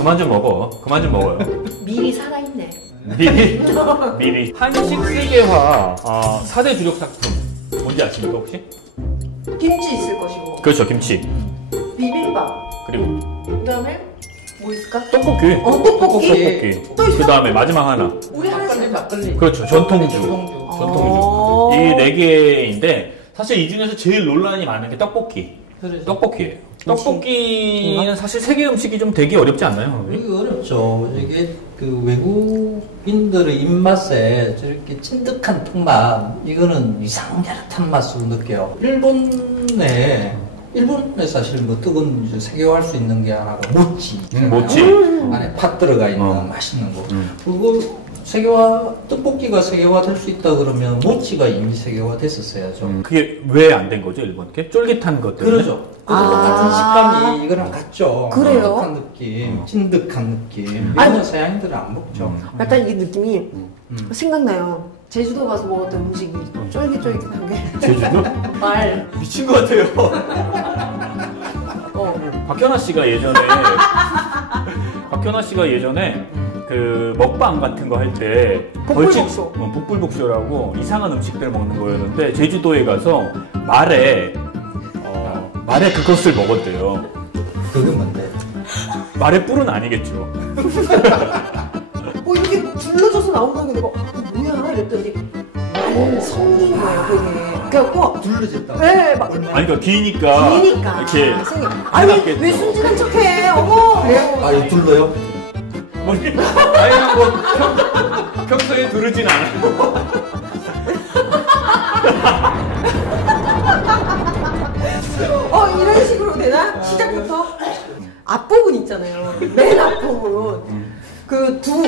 그만 좀 먹어. 그만 좀 먹어요. 미리 살아있네. 미리. 한식 세계화 4대 주력 상품 뭔지 아십니까 혹시? 김치 있을 것이고. 그렇죠, 김치. 비빔밥. 그리고 그다음에 뭐 있을까? 떡볶이. 떡볶이. 또 있어? 그 다음에 마지막 하나. 우리 하나씩. 막걸리. 그렇죠, 전통주. 전통주. 이 4개인데 사실 이 중에서 제일 논란이 많은 게 떡볶이. 그렇죠. 떡볶이예요. 떡볶이는 사실 세계 음식이 좀 되기 어렵지 않나요? 이게 어렵죠. 이게 그 외국인들의 입맛에 저렇게 찐득한 턱맛, 이거는 이상야릇한 맛으로 느껴요. 일본에 사실 뭐 떡은 이제 세계화할 수 있는 게 하나가 모찌. 모찌. 안에 팥 들어가 있는 맛있는 거. 그거 떡볶이가 세계화 될 수 있다 그러면 모찌가 이미 세계화 됐었어야죠. 그게 왜 안 된 거죠, 일본? 게 쫄깃한 것 때문에? 그러죠. 똑같은 식감이 이거랑 같죠. 그래요? 쫀득한 느낌, 찐득한 느낌. 이거는 서양인들은 안 먹죠. 약간 이게 느낌이 생각나요. 제주도 가서 먹었던 음식이 쫄깃쫄깃한 게. 제주도? 말. 미친 것 같아요. 박현아 씨가 예전에 그 먹방 같은 거 할 때 복불복쇼. 복불복쇼라고 이상한 음식들 먹는 거였는데 제주도에 가서 말에 그것을 먹었대요. 그게 뭔데? 말의 뿔은 아니겠죠. 이렇게 둘러져서 나온다는 게 내가 뭐야 이랬더니 말 성인 거예요 그게. 그래갖고 둘러졌다. 네, 막 아니 그러니까 기니까 이렇게 아니 해놨겠죠. 왜 순진한 척해? 어머. 아, 이거 둘러요? 아니 뭐 평소에 두르진 않아요. 이런 식으로 되나? 시작부터 앞부분 있잖아요. 맨 앞부분 그 두.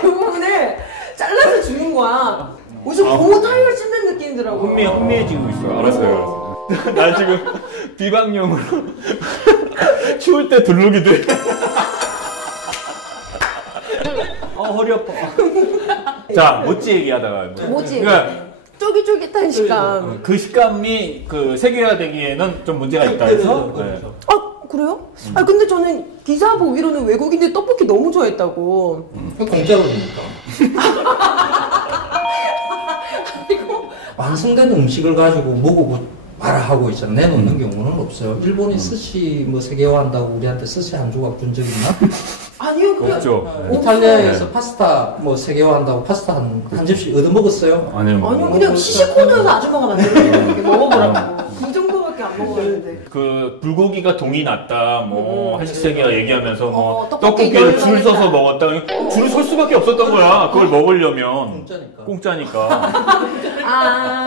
그 부분을 잘라서 주는 거야. 무슨 고무 타이어 씹는 느낌이더라고. 흥미해지고 있어. 알았어요. 나 지금 비방용으로 추울 때 두르기도 해. 허리 아파. 자, 모찌 얘기하다가. 모찌. 그러니까 쫄깃쫄깃한 식감. 그 식감이 그 세계화되기에는 좀 문제가 있다 해서. 네. 그래요? 근데 저는 기사 보기로는 외국인들 떡볶이 너무 좋아했다고. 공짜로 주니까. 완성된 음식을 가지고 먹고 말하고 있잖아. 내놓는 경우는 없어요. 일본이 스시 뭐 세계화한다고 우리한테 스시 한 조각 준 적 있나? 아니요, 그게 없죠. 이탈리아에서 파스타 뭐 세계화한다고 파스타 한 접시 얻어 먹었어요? 아니요, 그냥 시식코너에서 아줌마가 만들어서 먹어보라고. 그 정도밖에 안 먹었는데. 그 불고기가 동이 났다, 한식 세계화 얘기하면서 떡볶이를 떡볶이를 줄 서서 먹었다. 줄을 설 수밖에 없었던 거야. 그걸 먹으려면 공짜니까.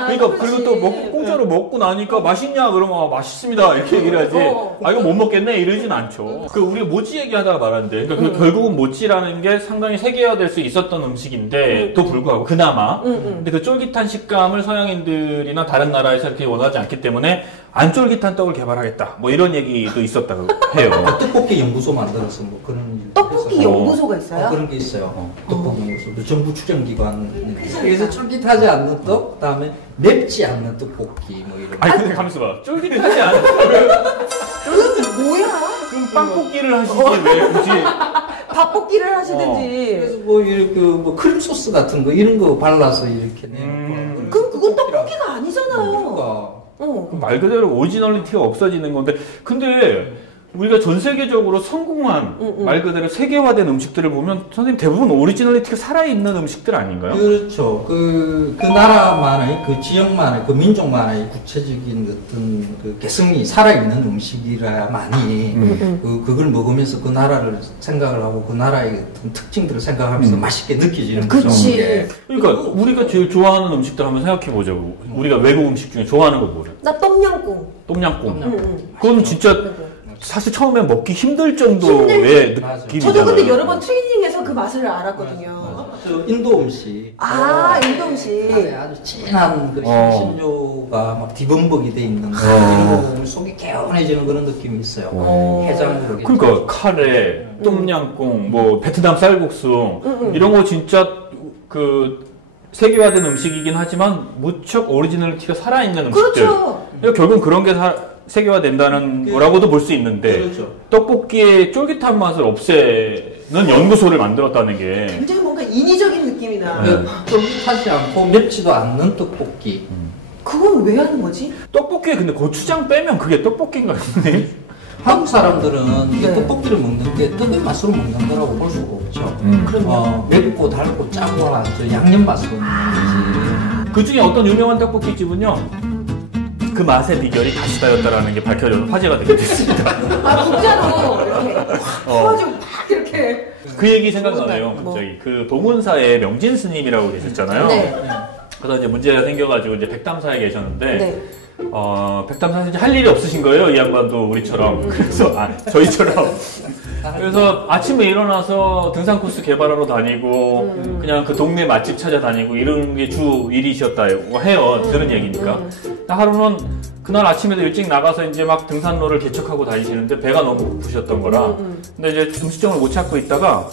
그러니까 그리고 또 공짜로 먹고 나니까 맛있냐 그러면 맛있습니다 이렇게 얘기를 하지. 이거 못 먹겠네 이러진 않죠. 그 우리가 모찌 얘기하다가 말았는데, 그러니까 결국은 모찌라는 게 상당히 세계화될 수 있었던 음식인데 또 불구하고 그나마 근데 그 쫄깃한 식감을 서양인들이나 다른 나라에서 이렇게 원하지 않기 때문에 안 쫄깃한 떡을 개발하겠다. 뭐 이런 얘기도 있었다고 해요. 떡볶이 연구소 만들어서 뭐 그런 떡볶이 연구소가 있어요? 그런 게 있어요. 떡볶이 연구소. 정부 출연기관. 그래서 쫄깃하지 않는 떡, 그다음에 맵지 않는 떡볶이 뭐 이런. 근데 가만있어 봐. 쫄깃하지 않은 그건 뭐야? 그럼 빵볶이를 하시지 왜 굳이 밥볶이를 하시든지. 그래서 뭐 이렇게 뭐 크림 소스 같은 거 이런 거 발라서 이렇게 내는 거. 그건 떡볶이가 아니잖아요. 말 그대로 오리지널리티가 없어지는 건데, 근데 우리가 전 세계적으로 성공한 말 그대로 세계화된 음식들을 보면 선생님 대부분 오리지널리티가 살아있는 음식들 아닌가요? 그렇죠. 그 나라만의, 그 지역만의, 그 민족만의 구체적인 어떤 그 개성이 살아있는 음식이라야만이 그걸 먹으면서 그 나라를 생각을 하고 그 나라의 어떤 특징들을 생각하면서 맛있게 느껴지는 거죠. 그치. 그러니까 우리가 제일 좋아하는 음식들 한번 생각해보자고. 우리가 외국 음식 중에 좋아하는 거 뭐래? 나 똠양꿍. 똠양꿍. 그건 진짜 사실 처음에 먹기 힘들 정도의 느낌이잖아요. 저도 근데 여러 번 트레이닝해서 그 맛을 알았거든요. 인도 음식. 인도 음식. 안에 아주 진한 그 향신료가 막 디범벅이 돼 있는 이런 거 보면 속이 개운해지는 그런 느낌이 있어요. 해장으로. 그러니까 카레, 똠양꿍, 뭐 베트남 쌀국수 이런 거 진짜 그 세계화된 음식이긴 하지만 무척 오리지널리티가 살아있는 음식들. 그렇죠. 결국은 그런 게 세계화 된다는 거라고도 볼 수 있는데 그렇죠. 떡볶이의 쫄깃한 맛을 없애는 연구소를 만들었다는 게 굉장히 뭔가 인위적인 느낌이 나. 쫄깃하지 않고 맵지도 않는 떡볶이. 그건 왜 하는 거지? 떡볶이에 근데 고추장 빼면 그게 떡볶이인가 근데? 한국 사람들은 이게 네. 떡볶이를 먹는 게 떡의 맛으로 먹는 거라고 볼 수가 없죠. 그럼요. 맵고 달고 짜고 하는 양념 맛으로 먹는 거지. 그 중에 어떤 유명한 떡볶이 집은요 그 맛의 비결이 다시다였다라는 게 밝혀져서 화제가 되게 됐습니다. 아, 국자로 이렇게 퍼가지고 막 이렇게. 그 얘기 생각나네요. 뭐. 갑자기 그 동문사의 명진 스님이라고 계셨잖아요. 네. 그래서 이제 문제가 생겨가지고 이제 백담사에 계셨는데 네. 백담사에서 이제 할 일이 없으신 거예요. 이 양반도 우리처럼. 그래서 저희처럼. 그래서 아침에 일어나서 등산 코스 개발하러 다니고 그냥 그 동네 맛집 찾아다니고 이런 게 주 일이셨다고 해요. 들은 얘기니까. 하루는 그날 아침에도 일찍 나가서 이제 막 등산로를 개척하고 다니시는데 배가 너무 고프셨던 거라. 근데 이제 음식점을 못 찾고 있다가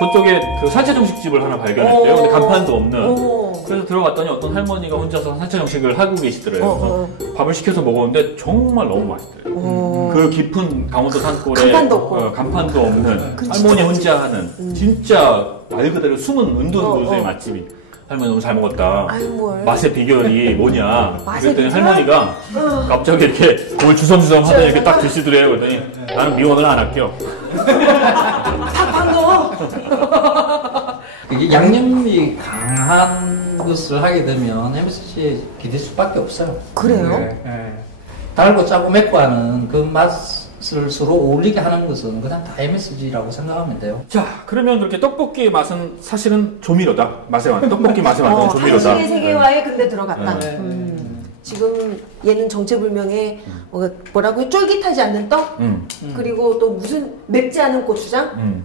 저쪽에 그 산채 정식집을 하나 발견했대요. 근데 간판도 없는. 그래서 들어갔더니 어떤 할머니가 혼자서 산채 정식을 하고 계시더래요. 그래서 밥을 시켜서 먹었는데 정말 너무 맛있더래요. 그 깊은 강원도 산골에 간판도 없고. 간판도 없는 할머니 혼자 하는 진짜 말 그대로 숨은 은둔고수의 맛집이. 할머니 너무 잘 먹었다. 아유, 뭘. 맛의 비결이 뭐냐. 맛의 그랬더니 비결? 할머니가 갑자기 이렇게 몸을 주섬주섬 하더니 이렇게 딱 드시더래요. 그랬더니 나는 미원을 안 할게요. 밥 넣어. 이게 양념이 강한 것을 하게 되면 MSG에 기댈 수밖에 없어요. 그래요? 네. 달고 짜고 맵고 하는 그 맛을 서로 어울리게 하는 것은 그냥 다 MSG라고 생각하면 돼요. 자, 그러면 그렇게 떡볶이의 맛은 사실은 조미료다. 떡볶이 맛에 만드는 조미료다. 한식의 세계화에 근데 들어갔다. 네. 지금 얘는 정체불명의 뭐라고요? 쫄깃하지 않는 떡? 그리고 또 무슨 맵지 않은 고추장?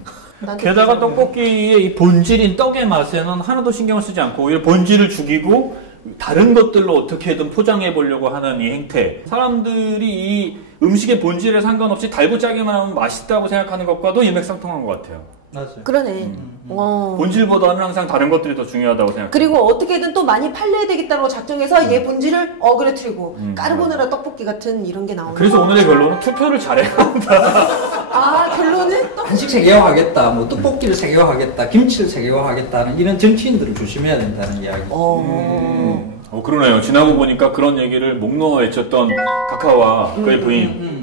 게다가 떡볶이의 이 본질인 떡의 맛에는 하나도 신경을 쓰지 않고 오히려 본질을 죽이고 다른 것들로 어떻게든 포장해 보려고 하는 이 행태. 사람들이 이 음식의 본질에 상관없이 달고 짜기만 하면 맛있다고 생각하는 것과도 일맥상통한 것 같아요. 맞아요. 그러네. 본질보다는 항상 다른 것들이 더 중요하다고 생각해요. 그리고 어떻게든 또 많이 팔려야 되겠다고 작정해서 얘 본질을 어그레트리고 까르보나라 떡볶이 같은 이런 게 나오는. 그래서 오늘의 결론은 투표를 잘해야 한다. 아, 결론은 또 한식 세계화하겠다, 뭐 떡볶이를 세계화하겠다, 김치를 세계화하겠다는 이런 정치인들을 조심해야 된다는 이야기. 그러네요. 지나고 보니까 그런 얘기를 목 놓아 외쳤던 카카오와 그의 부인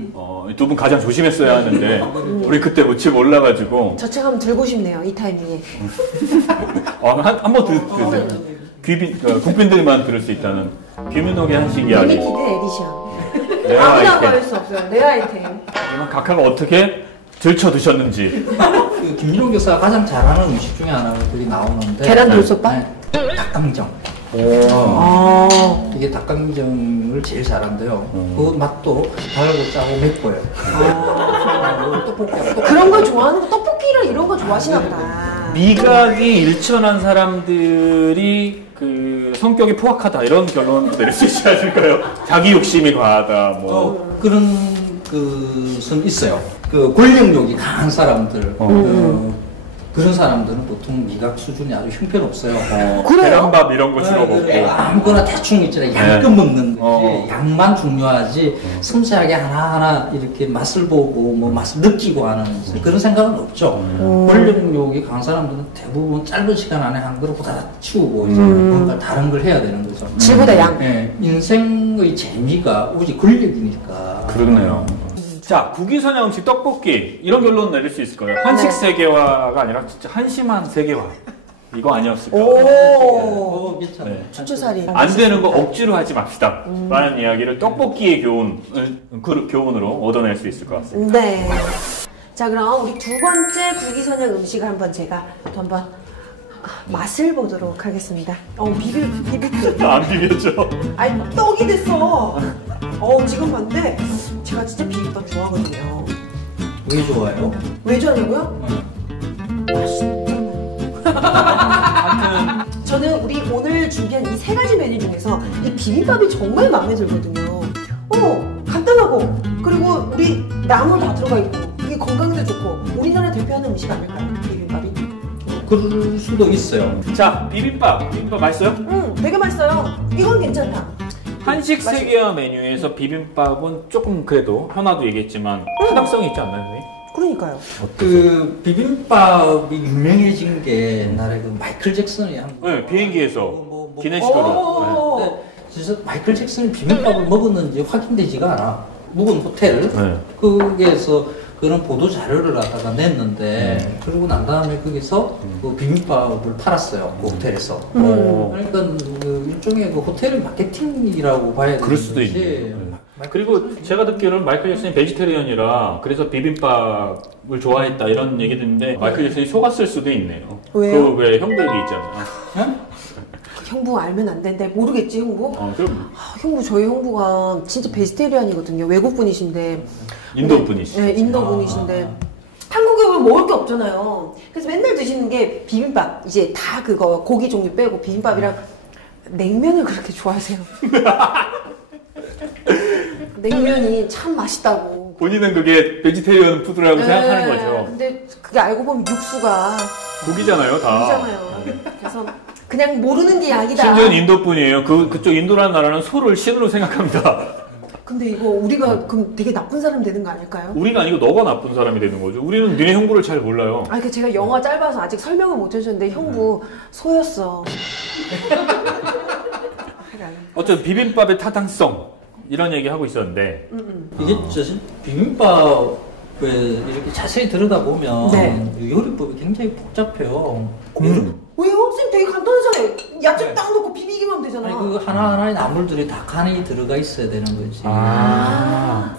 두 분 가장 조심했어야 하는데 우리 그때 못치 몰라가지고 저 책 한번 들고 싶네요. 이 타이밍에. 한번 들으세요. 국빈들만 들을 수 있다는 규민옥의 한식 이야기. 리미티드 에디션. 내 아무나 아이템. 구할 수 없어요. 내 아이템. 그러면 각하가 어떻게 들쳐 드셨는지. 그 김민호 교사가 가장 잘하는 음식 중에 하나들이 나오는데 계란 돌솥밥? 네. 닭강정. 이게 닭강정을 제일 잘한대요. 그 맛도 달고 짜고 맵고요. 떡볶이. 그런 걸 좋아하는 거, 떡볶이랑 이런 거 좋아하시나 보다. 미각이 일천한 사람들이 그 성격이 포악하다 이런 결론도 내릴 수 있지 않을까요? 자기 욕심이 과하다 뭐. 그런 것은 있어요. 그 권력욕이 강한 사람들. 그런 사람들은 보통 미각 수준이 아주 형편없어요. 계란밥 이런 거 주로 먹고. 아무거나 대충 있잖아요. 양껏 먹는 거지. 양만 중요하지. 섬세하게 하나하나 이렇게 맛을 보고 뭐 맛을 느끼고 하는 그런 생각은 없죠. 권력욕이 강한 사람들은 대부분 짧은 시간 안에 한 그릇 다 치우고 이제 뭔가 다른 걸 해야 되는 거죠. 질보다 양. 네. 인생의 재미가 오직 권력이니까. 그렇네요. 자, 국위선양 음식 떡볶이 이런 결론 내릴 수 있을 거예요. 한식 세계화가 아니라 진짜 한심한 세계화. 이거 아니었을까? 괜찮아요. 네. 추추살이. 안 되는 거 억지로 하지 맙시다. 라는 이야기를 떡볶이의 교훈으로 얻어낼 수 있을 것 같습니다. 네. 자, 그럼 우리 두 번째 국위선양 음식을 한번 제가 또 한번 맛을 보도록 하겠습니다. 비빔. 안 비벼죠? 아니, 떡이 됐어. 지금 봤는데 제가 진짜 비빔밥 좋아하거든요. 왜 좋아요? 왜 좋아하냐고요? 저는 우리 오늘 준비한 이 세 가지 메뉴 중에서 이 비빔밥이 정말 마음에 들거든요. 간단하고 그리고 우리 나물 다 들어가 있고 이게 건강에도 좋고 우리나라 대표하는 음식 아닐까요? 비빔밥이? 그럴 수도 있어요. 자, 비빔밥 맛있어요? 되게 맛있어요. 이건 괜찮다. 한식 세계화 메뉴에서 비빔밥은 조금 그래도 현아도 얘기했지만 타당성이 있지 않나요, 선생님? 그러니까요. 그 비빔밥이 유명해진 게 옛날에 그 마이클 잭슨이 한 네, 비행기에서 기내식으로. 네. 그래서 마이클 잭슨이 비빔밥을 먹었는지 확인되지가 않아. 묵은 호텔 거기에서 그런 보도 자료를 갖다가 냈는데 그러고 난 다음에 거기서 그 비빔밥을 팔았어요. 그 호텔에서. 그러니까 그 일종의 그 호텔의 마케팅이라고 봐야 되는 그럴 수도 있네. 그리고 제가 듣기로는 마이클 잭슨이 베지테리언이라 그래서 비빔밥을 좋아했다 이런 얘기 듣는데 마이클 잭슨이 속았을 수도 있네요. 왜요? 그 왜 형부 얘기 있잖아요. 응? 형부 알면 안 되는데 모르겠지 형부? 그럼 형부 저희 형부가 진짜 베지테리안이거든요. 외국 분이신데 인도 분이시죠. 네, 인도 분이신데 한국에 오면 먹을 게 없잖아요. 그래서 맨날 드시는 게 비빔밥. 이제 다 그거 고기 종류 빼고 비빔밥이랑 냉면을 그렇게 좋아하세요. 냉면이 참 맛있다고. 본인은 그게 베지테리언 푸드라고 생각하는 거죠. 근데 그게 알고 보면 육수가 고기잖아요, 다. 고기잖아요. 그래서 그냥 모르는 게 약이다. 심지어는 인도 분이에요. 그쪽 인도라는 나라는 소를 신으로 생각합니다. 근데 이거 우리가 그럼 되게 나쁜 사람 되는 거 아닐까요? 우리가 아니고 너가 나쁜 사람이 되는 거죠. 우리는 니네 형부를 잘 몰라요. 그 제가 영화 짧아서 아직 설명을 못 해줬는데 형부 소였어. 어쨌든 비빔밥의 타당성 이런 얘기 하고 있었는데 이게 비빔밥에 이렇게 자세히 들여다 보면 요리법이 굉장히 복잡해요. 왜요? 선생님 되게 간단하잖아요. 야채 딱 넣고 비비기만 하면 되잖아. 아니, 그 하나하나의 나물들이 다 간이 들어가 있어야 되는 거지.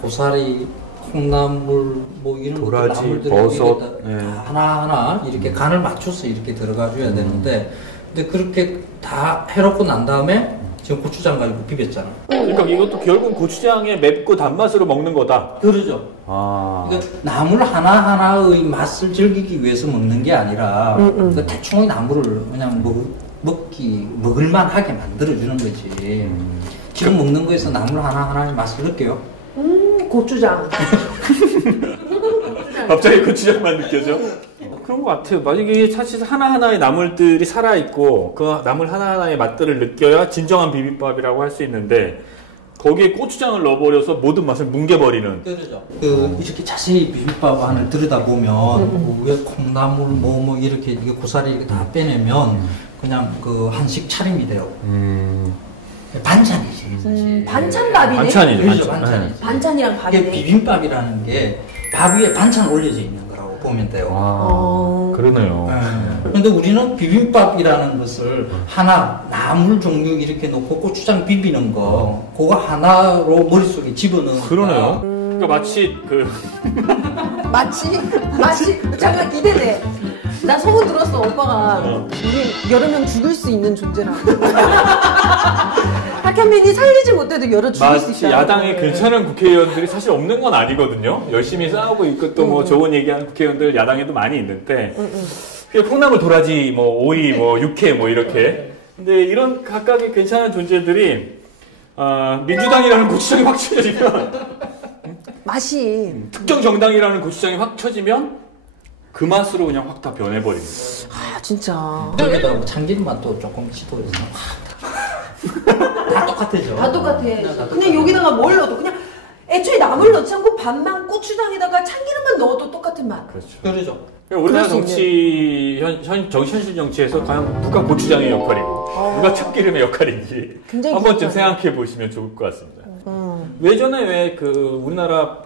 고사리, 콩나물, 뭐 이런 도라지, 나물들이 버섯, 다 하나하나 이렇게 간을 맞춰서 이렇게 들어가 줘야 되는데, 근데 그렇게 다 해놓고 난 다음에 지금 고추장 가지고 비볐잖아. 그러니까 이것도 결국 고추장의 맵고 단맛으로 먹는 거다. 그러죠. 그러니까 나물 하나하나의 맛을 즐기기 위해서 먹는 게 아니라 그러니까 대충의 나물을 그냥 먹을만하게 만들어주는 거지. 지금 먹는 거에서 나물 하나하나의 맛을 느껴요? 고추장. 갑자기 고추장만 느껴져? 그런 것 같아요. 만약에 사실 하나하나의 나물들이 살아있고 그 나물 하나하나의 맛들을 느껴야 진정한 비빔밥이라고 할 수 있는데 거기에 고추장을 넣어버려서 모든 맛을 뭉개버리는. 그렇죠. 이렇게 자세히 비빔밥 안을 들여다보면 왜 콩나물 뭐 이렇게 고사리 이렇게 다 빼내면 그냥 그 한식 차림이 돼요. 반찬이지 사실. 반찬밥이네. 반찬이죠. 그렇죠, 반찬이지. 반찬이랑 밥이네. 이게 비빔밥이라는 게 밥 위에 반찬 올려져 있는 거라고 보면 돼요. 그러네요. 그런데 우리는 비빔밥이라는 것을 하나 나물 종류 이렇게 놓고 고추장 비비는 거 그거 하나로 머릿속에 집어넣는. 그러네요. 그러니까 마치 잠깐 기대돼. 나 소문 들었어. 오빠가 우리 여러 명 죽일 수 있는 존재라. 박현민이 살리지 못해도 여러 죽일 수 있다. 야당에 괜찮은 국회의원들이 사실 없는 건 아니거든요. 열심히 싸우고 있고 또 뭐 좋은 얘기하는 국회의원들 야당에도 많이 있는데 콩나물, 도라지, 뭐 오이, 뭐 육회, 뭐 이렇게. 근데 이런 각각의 괜찮은 존재들이 민주당이라는 고추장이 확 쳐지면 맛이 특정 정당이라는 고추장이 확 쳐지면 그 맛으로 그냥 확 다 변해버립니다. 진짜. 여기다 뭐 참기름만 또 조금 시도해서 다 똑같아져. 다 똑같아. 그냥 여기다가 뭘 넣어도 그냥 애초에 나물 넣지 않고 반만 고추장에다가 참기름만 넣어도 똑같은 맛. 그렇죠. 우리나라 정치, 현실 정치에서 과연 누가 고추장의 역할이고 누가 참기름의 역할인지 한 번쯤 생각해 보시면 좋을 것 같습니다. 예전에 왜 우리나라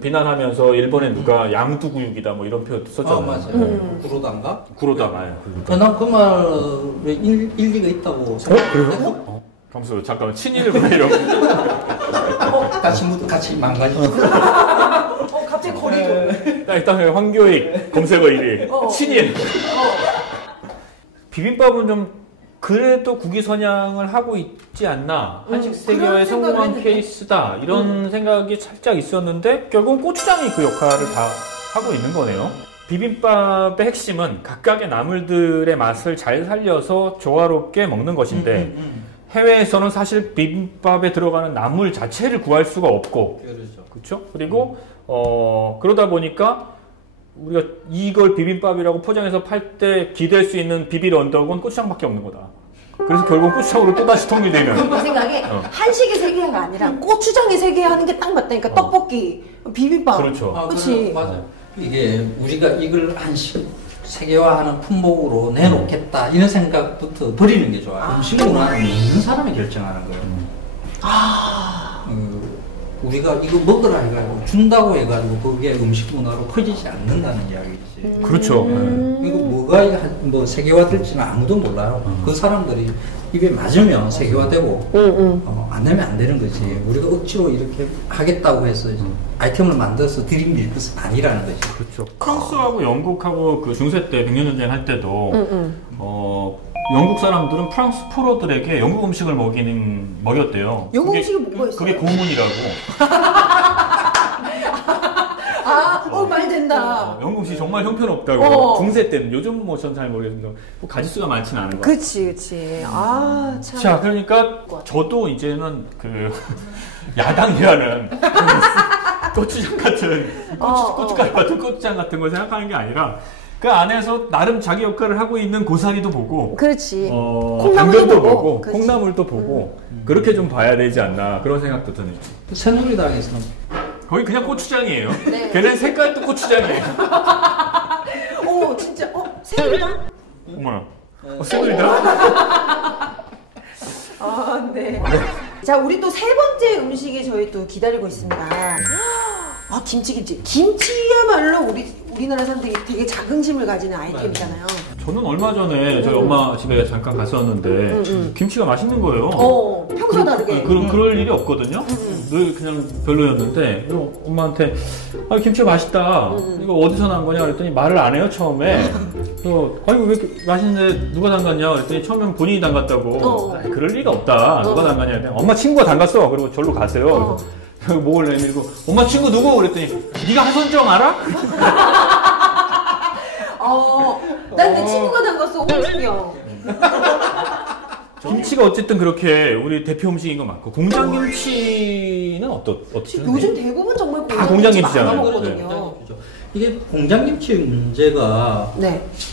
비난하면서 일본에 누가 양두구육이다 뭐 이런 표현 썼잖아요. 맞아요. 구로다인가? 구로다가요. 난 그 말에 일리가 있다고 생각해요. 그래요? 잠시만요. 잠깐만. 친일을 왜 이런 같이 망가지죠. 갑자기 거리도. 일단 황교익 검색어 1위. 친일. 비빔밥은 좀 그래도 국위 선양을 하고 있지 않나. 한식 세계화에 성공한 케이스다. 이런 생각이 살짝 있었는데 결국은 고추장이 그 역할을 다 하고 있는 거네요. 비빔밥의 핵심은 각각의 나물들의 맛을 잘 살려서 조화롭게 먹는 것인데 해외에서는 사실 비빔밥에 들어가는 나물 자체를 구할 수가 없고 그렇죠? 그리고 그러다 보니까 우리가 이걸 비빔밥이라고 포장해서 팔 때 기댈 수 있는 비빌 언덕은 고추장밖에 없는 거다. 그래서 결국 고추장으로 또다시 통일되면. 내 생각에 한식의 세계화가 아니라 고추장의 세계화하는 게 딱 맞다니까. 떡볶이, 비빔밥. 그렇죠. 그렇지. 맞아요. 이게 우리가 이걸 한식 세계화하는 품목으로 내놓겠다 이런 생각부터 버리는 게 좋아요. 음식 문화는 먹는 사람이 결정하는 거예요. 우리가 이거 먹으라 해가지고 준다고 해가지고 그게 음식 문화로 퍼지지 않는다는 이야기지. 그렇죠. 이거 뭐가 뭐 세계화될지는 아무도 몰라요. 그 사람들이 입에 맞으면 세계화되고 안 되면 안 되는 거지. 우리가 억지로 이렇게 하겠다고 해서 아이템을 만들어서 들이밀 것은 아니라는 거지. 그렇죠. 프랑스하고 영국하고 그 중세 때 백년전쟁 할 때도 영국 사람들은 프랑스 포로들에게 영국 음식을 먹였대요. 영국 음식이 뭐가 있어요? 그게 고문이라고. 말 된다. 영국 음식 정말 형편없다고. 중세 때는 요즘 뭐 전 잘 모르겠는데 뭐 가짓수가 많지는 않은 거. 그치. 참. 자, 그러니까 저도 이제는 그 야당이라는 고추장 같은 고춧가루 같은 고추장 같은 걸 생각하는 게 아니라. 그 안에서 나름 자기 역할을 하고 있는 고사리도 보고, 그렇지. 당근도 보고, 콩나물도 보고, 그렇게 좀 봐야 되지 않나 그런 생각도 드네요. 새누리당에서는 거의 그냥 고추장이에요. 네. 걔네 색깔도 고추장이에요. 진짜. 새누리당? 어머나. 새누리당? 네. 자, 우리 또 세 번째 음식이 저희 또 기다리고 있습니다. 김치. 김치야말로 우리나라 사람들이 되게 자긍심을 가지는 아이템이잖아요. 저는 얼마 전에 저희 엄마 집에 잠깐 갔었는데 김치가 맛있는 거예요. 평소와 다르게. 그럴 일이 없거든요. 늘 그냥 별로였는데 엄마한테 김치가 맛있다. 이거 어디서 난 거냐 그랬더니 말을 안 해요 처음에. 그래서 왜 이렇게 맛있는데 누가 담갔냐 그랬더니 처음엔 본인이 담갔다고. 그럴 리가 없다. 누가 담갔냐 그랬더니 엄마 친구가 담갔어. 그리고 절로 가세요. 목을 내밀고 엄마 친구 누구? 그랬더니 네가 하선정 알아? 난 내 친구가 담갔어. 홍준경. 김치가 어쨌든 그렇게 우리 대표 음식인 거 맞고 공장김치는 어떻게? 요즘 대부분 정말 다 공장김치잖아요. 먹거든요. 이게 공장김치 문제가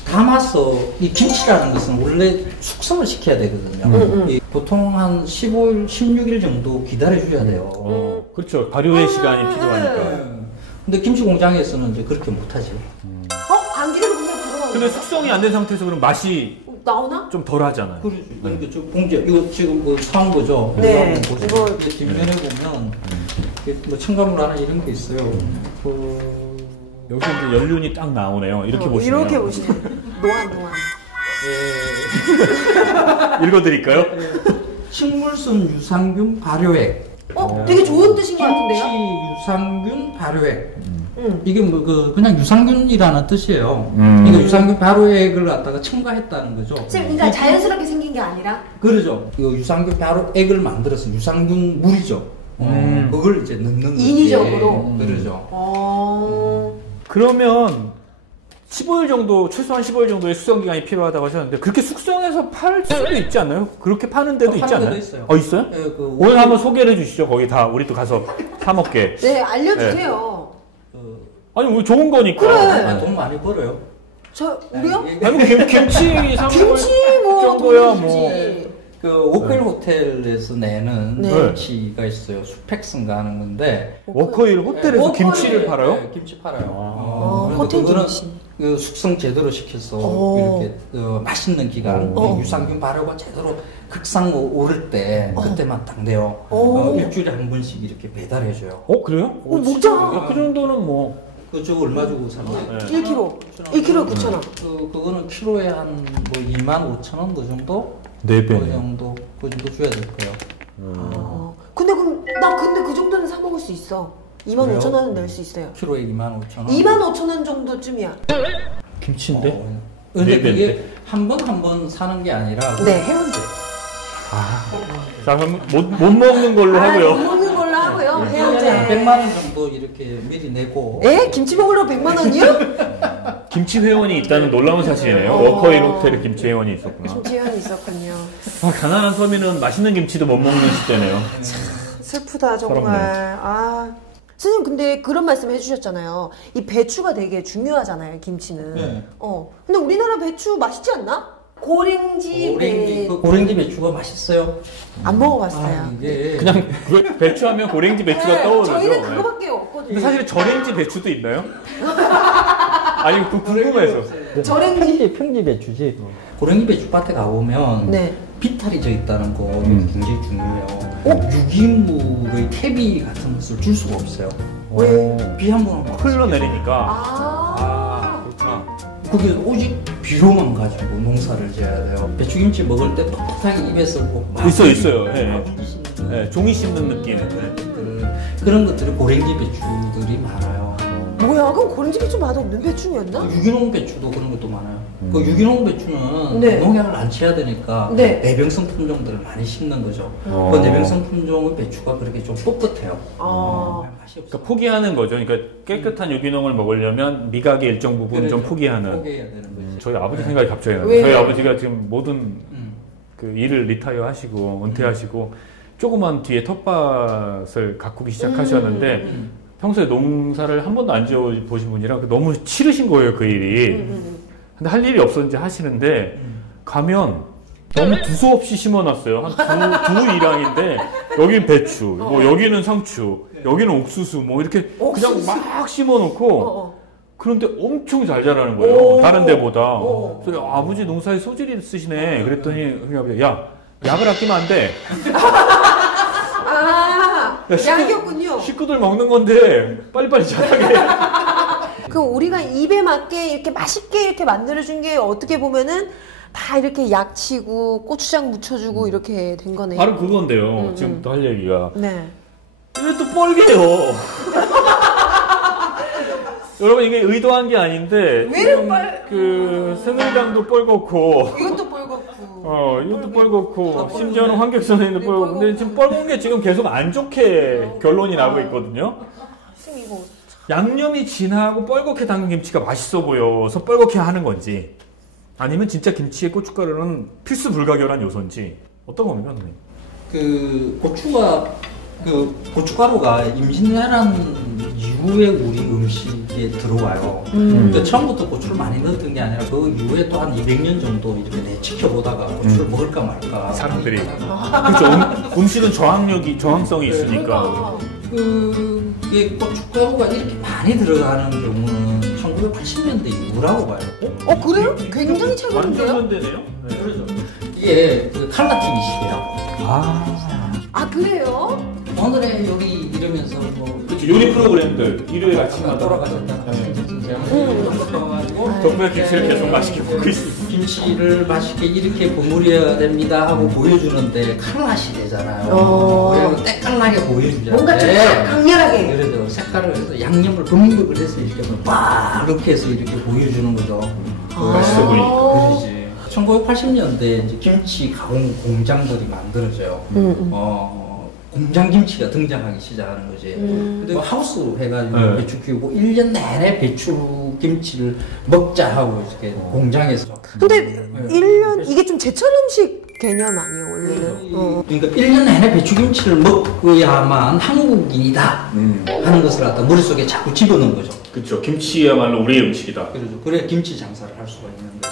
담아서 이 김치라는 것은 원래 숙성을 시켜야 되거든요. 보통 한 15일, 16일 정도 기다려줘야 돼요. 그렇죠. 발효의 시간이 필요하니까. 근데 김치 공장에서는 이제 그렇게 못하지. 안 기다리고 그냥 바로 나오나? 근데 숙성이 안 된 상태에서 그럼 맛이 나오나? 좀 덜 하잖아요. 그렇죠. 그러니까 저 봉지, 이거 지금 그 사온 거죠? 네. 이거 뒷면에 보면 뭐 첨가물 하나 이런 게 있어요. 여기서 이제 연륜이 딱 나오네요. 이렇게 보시면. 이렇게 보시면. 노안. 읽어드릴까요? 식물성 유산균 발효액. 되게 좋은 뜻인 것 같은데요? 김치 유산균 발효액. 이게 뭐 그냥 유산균이라는 뜻이에요. 그러니까 유산균 발효액을 갖다가 첨가했다는 거죠. 그러니까 자연스럽게 생긴 게 아니라? 그러죠. 이 유산균 발효액을 만들어서 유산균 물이죠. 그걸 이제 넣는 거지. 인위적으로? 그러죠. 그러면 15일 정도, 최소한 15일 정도의 숙성 기간이 필요하다고 하셨는데 그렇게 숙성해서 팔 수도 있지 않나요? 그렇게 파는 데도 있지 않나요? 있어요. 있어요? 네, 오늘 한번 소개를 해주시죠. 거기 다 우리 또 가서 사 먹게. 네, 알려주세요. 아니 우리 좋은 거니까. 그래. 돈 많이 벌어요. 우리요? 아니 뭐 김치 뭐 정도야 돈이지. 뭐. 그 워크힐 호텔에서 내는 네. 김치가 있어요. 수팩슨가 하는 건데. 워커힐 호텔에서 워커힐. 김치를 팔아요? 네, 김치 팔아요. 호텔 그거는 김치. 그 숙성 제대로 시켜서 이렇게 맛있는 기간, 유산균 발효가 제대로 극상 오를 때 그때만 딱 내요. 일주일에 한 번씩 이렇게 배달해줘요. 그래요? 먹자. 그 정도는 뭐. 그저 얼마 주고 샀나요? 1kg. 1kg 9,000원. 그거는 키로에 한 뭐 25,000원 그 정도? 4배. 그 정도 줘야 될 거예요. 근데 그 정도는 사 먹을 수 있어. 25,000원은 낼 수 있어요. 키로에 25,000원. 25,000원 정도쯤이야. 김치인데? 근데 네 그게 배인데? 한 번 사는 게 아니라 네. 해운대. 자, 그럼 못 먹는 걸로 못 하고요. 먹는 걸로 하고요. 한 해운대. 100만 원 정도 이렇게 미리 내고. 김치 먹으러 100만 원이요? 김치 회원이 있다는 놀라운 사실이네요. 워커힐 호텔에 김치 회원이 있었구나. 김치 회원이 있었군요. 가난한 서민은 맛있는 김치도 못 먹는 시대네요. 슬프다 정말. 선생님 근데 그런 말씀 해주셨잖아요. 이 배추가 되게 중요하잖아요. 김치는. 네. 근데 우리나라 배추 맛있지 않나? 고랭지 고랭지 배추가 맛있어요. 안 먹어봤어요. 이게 그냥 배추하면 고랭지 배추가 떠오르죠. 저희는 그거밖에 없거든요. 근데 사실 저랭지 배추도 있나요? 아니 궁금해서. 저랭지 평지 배추지. 고랭지 배추밭에 가보면 네. 비탈이 져 있다는 거 굉장히 중요해요. 유기물의 퇴비 같은 것을 줄 수가 없어요. 왜? 비 한 번 오면 흘러내리니까. 그렇구나. 그게 오직 비료만 가지고 농사를 지어야 돼요. 배추김치 먹을 때 뻣뻣하게 입에서 있어요. 네. 네, 종이 씹는 느낌. 그런 것들이 고랭지 배추들이 많아요. 뭐야? 그럼 고랭지 배추 맛없는 배추였나? 유기농 배추도 그런 것도 많아요. 그 유기농 배추는 네. 농약을 안 쳐야 되니까 네. 내병성 품종들을 많이 심는 거죠. 어. 그 내병성 품종의 배추가 그렇게 좀 뻣뻣해요. 맛이 없어. 그러니까 포기하는 거죠. 그러니까 깨끗한 유기농을 먹으려면 미각의 일정 부분 좀 포기하는. 포기해야 되는 거지. 저희 아버지 생각이 갑자기 나요. 왜? 저희 아버지가 지금 모든 그 일을 리타이어 하시고 은퇴하시고 조그만 뒤에 텃밭을 가꾸기 시작하셨는데 평소에 농사를 한 번도 안 지어 보신 분이라 너무 싫으신 거예요, 그 일이. 근데 할 일이 없었는지 하시는데 가면 너무 두서없이 심어놨어요. 한 두 일항인데 여기는 배추, 뭐 여기는 상추, 여기는 옥수수, 뭐 이렇게 그냥 막 심어놓고 그런데 엄청 잘 자라는 거예요. 다른 데보다. 그래서 아버지 농사에 소질이 있으시네. 그랬더니 그냥 야, 약을 아끼면 안 돼. 약이었군요. 식구들 먹는 건데 빨리빨리 자라게. 그럼 우리가 입에 맞게 이렇게 맛있게 이렇게 만들어준 게 어떻게 보면은 다 이렇게 약치고 고추장 묻혀주고 이렇게 된 거네요. 바로 그건데요. 지금부터 할 얘기가. 네. 왜 또 뻘개요? 여러분 이게 의도한 게 아닌데 왜 그 새누리당도 뻘겋고 이것도 뻘겋고 이것도 뻘겋고 심지어는 환경선에도 뻘겋고 근데 지금 뻘겋은 게 지금 계속 안 좋게 결론이 나고 있거든요. 양념이 진하고 뻘겋게 담근 김치가 맛있어 보여서 뻘겋게 하는 건지 아니면 진짜 김치에 고춧가루는 필수 불가결한 요소인지 어떤 겁니까, 선생님? 그 고춧가루가 임신왜란 이후에 우리 음식에 들어와요. 그러니까 처음부터 고추를 많이 넣었던 게 아니라 그 이후에 또 한 200년 정도 이렇게 지켜보다가 고추를 먹을까 말까. 사람들이. 그렇죠. 음식은 저항성이 있으니까. 그게 고춧가루가 이렇게 많이 들어가는 경우는 1980년대 이후라고 봐요. 그래요? 굉장히 최근인데요? 완전 현대네요? 네. 그렇죠. 이게 그 칼라티니 시대라고. 그래요? 오늘의 요리 이러면서 뭐 그렇죠. 요리 프로그램들 일요일 아침마다 돌아가셨다가 덕분에 김치를 계속 맛있게 먹고 있습니다. 김치를 맛있게 이렇게 버무려야 됩니다 하고 보여주는데 칼라 시대잖아요. 그래서 때깔나게 보여주잖아요. 뭔가 좀 강렬하게. 그래서 색깔을 해서 양념을 범벅을 해서 이렇게 막 이렇게 해서 이렇게 보여주는 거죠. 맛있어 보이니까. 그러지. 1980년대에 이제 김치 가공 공장들이 만들어져요. 공장 김치가 등장하기 시작하는 거지. 근데 하우스 해가지고 배추 키우고 1년 내내 배추 김치를 먹자 하고 이렇게 공장에서. 근데 1년 이게 좀 제철 음식 개념 아니에요, 원래는? 그러니까 1년 내내 배추 김치를 먹어야만 한국인이다 하는 것을 갖다 머릿속에 자꾸 집어넣은 거죠. 그렇죠. 김치야말로 우리의 음식이다. 그래서 그래 김치 장사를 할 수가 있는 거죠.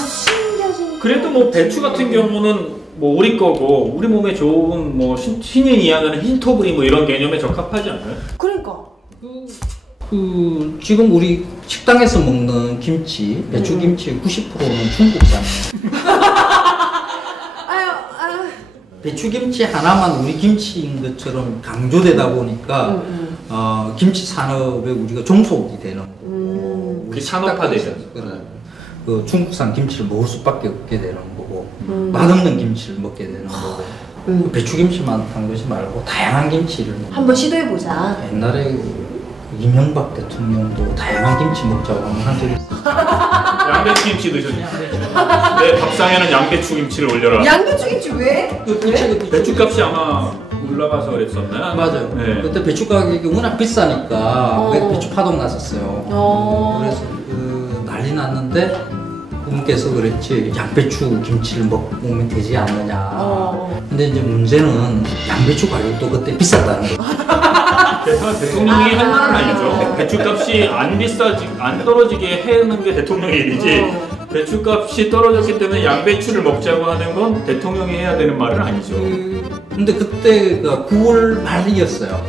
신기하신. 그래도 뭐 배추 같은 경우는 뭐 우리 거고 우리 몸에 좋은 뭐 신인이 이야기하는 흰토브리 뭐 이런 개념에 적합하지 않아요? 그러니까. 지금 우리 식당에서 먹는 김치, 배추 김치의 90%는 중국산이에요. 배추 김치 하나만 우리 김치인 것처럼 강조되다 보니까 김치 산업에 우리가 종속이 되는 거고. 우리 산업화되죠. 그 중국산 김치를 먹을 수밖에 없게 되는 거고 맛없는 김치를 먹게 되는 거고 배추김치만 한 것이 말고 다양한 김치를 한번 시도해보자. 옛날에 이명박 대통령도 다양한 김치 먹자고 한 적이 있어요. 양배추김치 드셨냐? 내 밥상에는 양배추김치를 올려라. 양배추김치 왜? 배추값이 아마 올라가서 그랬었나? 맞아요. 네. 그때 배추 가격이 워낙 비싸니까 배추 파동 났었어요. 그래서 난리 났는데 부모께서 그랬지 양배추 김치를 먹으면 되지 않느냐. 근데 이제 문제는 양배추 가격도 그때 비쌌다는 거예요. 대통령이 할 말은 아니죠. 배추값이 안 떨어지게 해는 게 대통령의 일이지. 배추값이 떨어졌기 때문에 양배추를 먹자고 하는 건 대통령이 해야 되는 말은 아니죠. 근데 그때가 9월 말이었어요.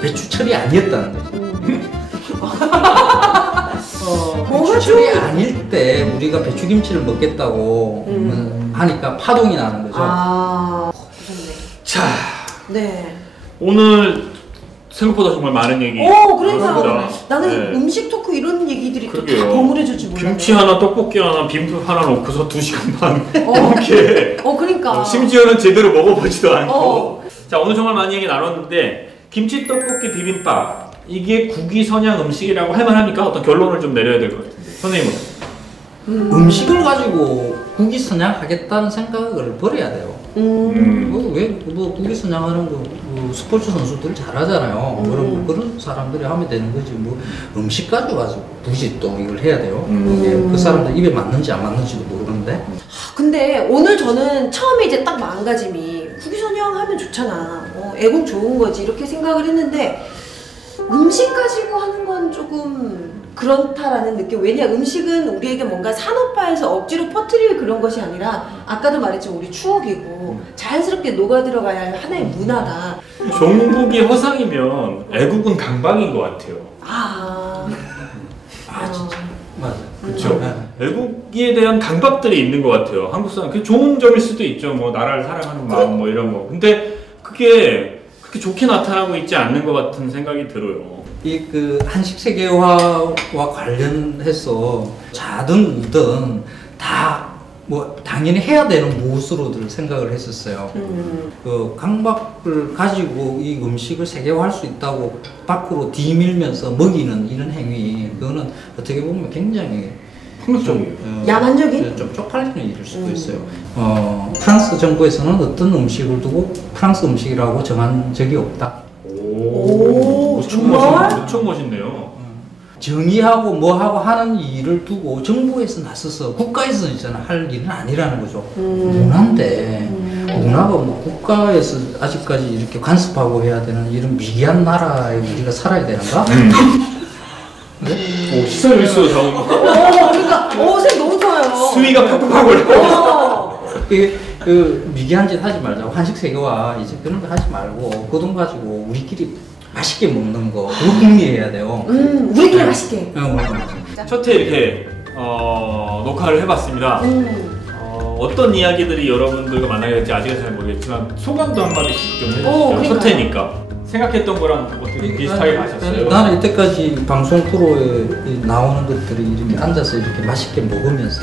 배추철이 아니었다는 거죠. 배추철이 아닐 때 우리가 배추김치를 먹겠다고 하니까 파동이 나는 거죠. 자, 네. 오늘 생각보다 정말 많은 얘기. 그러니까 나는 음식 토크 이런 얘기들이 또 다 버무려질 줄 몰랐네. 김치 하나, 떡볶이 하나, 빔밥 하나 넣고서 2시간 반 넘게. 그러니까. 심지어는 제대로 먹어보지도 않고. 자, 오늘 정말 많은 얘기 나눴는데 김치, 떡볶이, 비빔밥 이게 국위 선양 음식이라고 할 만합니까? 어떤 결론을 좀 내려야 될 것 같은데. 선생님은? 음식을 가지고 국위 선양하겠다는 생각을 버려야 돼요. 국위 선양하는 거 스포츠 선수들 잘하잖아요. 그런 사람들이 하면 되는 거지. 음식 가지고 굳이 또 이걸 해야 돼요. 그 사람들 입에 맞는지 안 맞는지도 모르는데. 근데 오늘 저는 처음에 이제 딱 마음가짐이 국위 선양하면 좋잖아. 애국 좋은 거지 이렇게 생각을 했는데 음식 가지고 하는 건 조금 그렇다라는 느낌. 왜냐, 음식은 우리에게 뭔가 산업화해서 억지로 퍼뜨릴 그런 것이 아니라 아까도 말했지만 우리 추억이고 자연스럽게 녹아 들어가야 할 하나의 문화다. 종북이 허상이면 애국은 강박인 것 같아요. 진짜 맞아. 그렇죠. 애국에 대한 강박들이 있는 것 같아요. 한국 사람 그게 좋은 점일 수도 있죠. 나라를 사랑하는 마음 이런 거. 근데 그게 그렇게 좋게 나타나고 있지 않는 것 같은 생각이 들어요. 이 한식 세계화와 관련해서 자든 우든 다 당연히 해야 되는 무엇으로들 생각을 했었어요. 강박을 가지고 이 음식을 세계화할 수 있다고 밖으로 뒤밀면서 먹이는 이런 행위, 그거는 어떻게 보면 굉장히 야만적인? 좀 쪽팔리는 일일 수도 있어요. 프랑스 정부에서는 어떤 음식을 두고 프랑스 음식이라고 정한 적이 없다. 정말? 엄청 멋있네요. 정의하고 뭐하고 하는 일을 두고 정부에서 나서서 국가에서 있잖아 할 일은 아니라는 거죠. 문화인데 문화가 국가에서 아직까지 이렇게 간섭하고 해야 되는 이런 미개한 나라에 우리가 살아야 되는가? 네? 시선을 쏘 그러니까 선생님 너무 좋아요. 수위가 팍팍 올라. 미개한 짓 하지 말자고. 한식 세계화 이제 그런 거 하지 말고 그 돈 가지고 우리끼리 맛있게 먹는 거 그거 궁리해야 돼요. 우리끼리 맛있게. 첫 회 이렇게 녹화를 해봤습니다. 어떤 이야기들이 여러분들과 만나게 될지 아직은 잘 모르겠지만 소감도 한마디씩 좀 해주시죠. 첫 회니까 생각했던 거랑 어떻게 비슷하게 가셨어요? 나는 이때까지 방송 프로에 나오는 것들이 이렇게 앉아서 이렇게 맛있게 먹으면서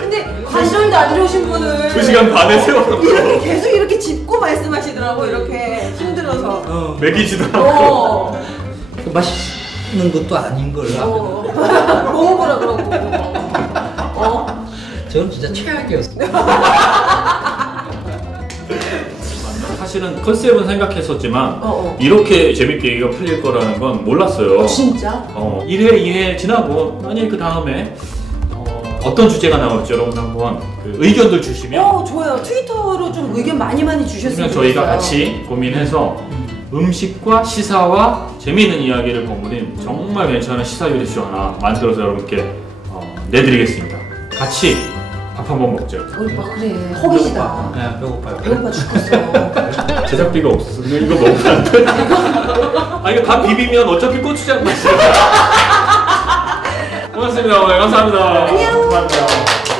근데 관절도 안 좋으신 분을 2시간 반에 세워놓고 이렇게 계속 이렇게 짚고 말씀하시더라고. 이렇게 힘들어서 먹이지도 않고 맛있는 것도 아닌 걸 먹어보라 그러고 저는 진짜 최악이었어요. 사실은 컨셉은 생각했었지만 이렇게 재밌게 얘기가 풀릴 거라는 건 몰랐어요. 진짜? 1회, 2회 지나고 아니 그 다음에 어떤 주제가 나올지 여러분 한번 의견들 주시면 좋아요. 트위터로 좀 의견 많이 주셨으면 좋겠어요. 저희가 같이 고민해서 음식과 시사와 재미있는 이야기를 버무린 정말 괜찮은 시사 요리쇼 하나 만들어서 여러분께 내드리겠습니다. 같이 밥 한번 먹죠. 그래 허기지다. 네, 배고파요. 배고파 죽겠어. 제작비가 없어서 이거 먹으면 안 돼. 이거 밥 비비면 어차피 고추장 맛이야. 고맙습니다. 오늘 감사합니다. 안녕. 감사합니다.